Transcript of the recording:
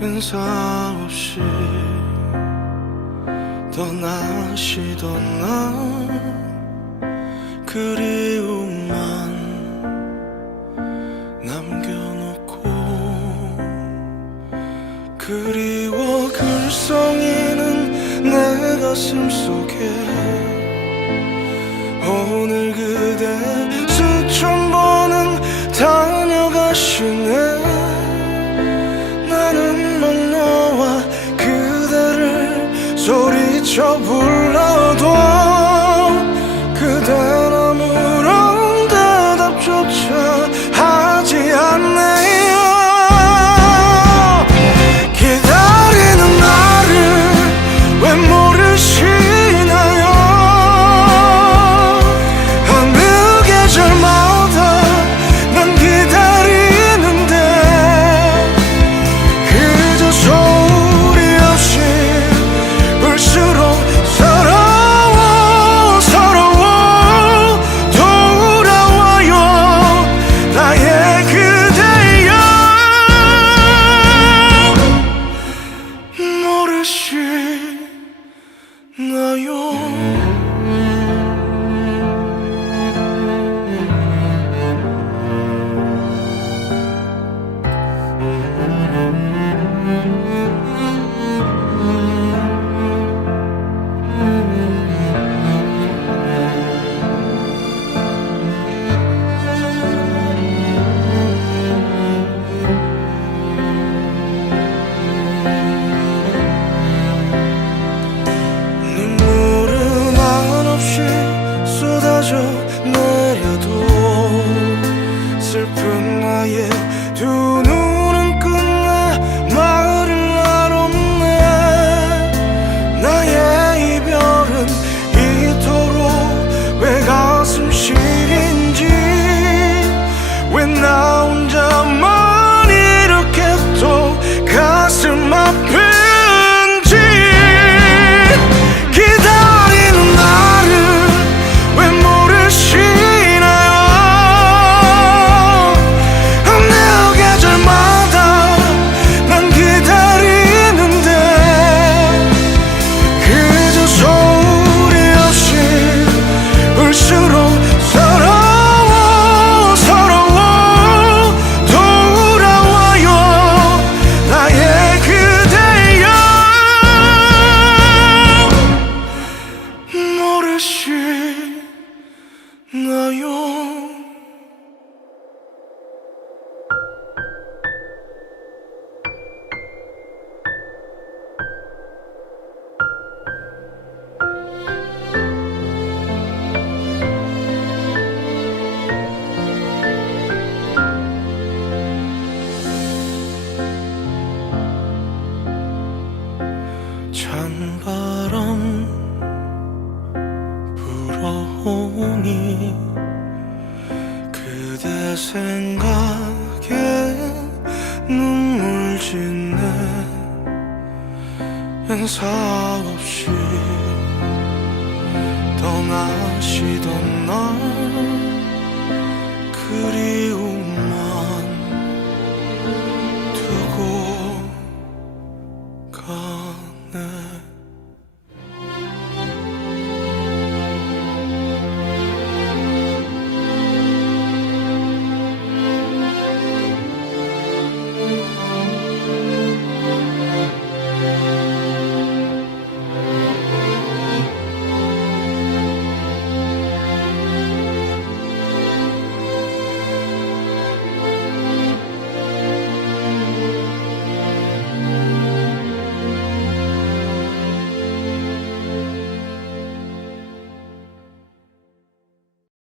인사 없이 떠나시던 날 그리움만 남겨놓고 그리워 글썽이는 내 가슴 속에 오늘 그대 수천 번은 다녀가시네 受不。 쏟아져 내려도 슬픈 나의 두 눈은 끝내 안 없네. 나의 이별은 이토록 왜 가슴 시린지 왜 나 혼자만 찬바람 불어오니 그대 생각에 눈물 짓네 인사 없이 떠나시던 날 그리움만 두고 가. 나